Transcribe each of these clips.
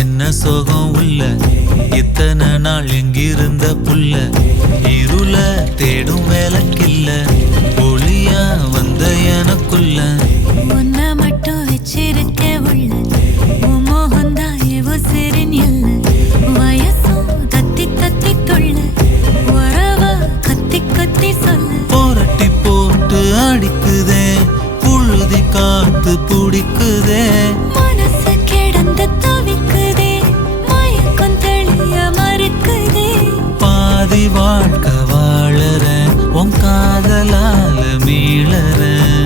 என்ன சோகம் உள்ள இத்தனை நாள் எங்கிருந்த புல்ல இருள தேடும் வேலைக்கில்ல ஒளியா வந்த எனக்குள்ள உன்னை மட்டும் வச்சிருக்க உள்ள மோகந்தான் ஏவோ சரின் இல்ல வயசும் தத்தி தத்தி தொள்ள உறவா கத்தி கத்தி சொல்ல போரட்டி போட்டு அடிக்குதே புழுதி காத்து பிடிக்குதே மனசு கிடந்து தவிக்குதே மயக்கம் தெளிய மறுக்குதே பாதி வாழ்க்கை வாழறேன் உன் காதலால மீளறேன்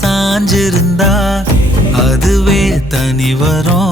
சாஞ்சிருந்தா அதுவே தனி வரும்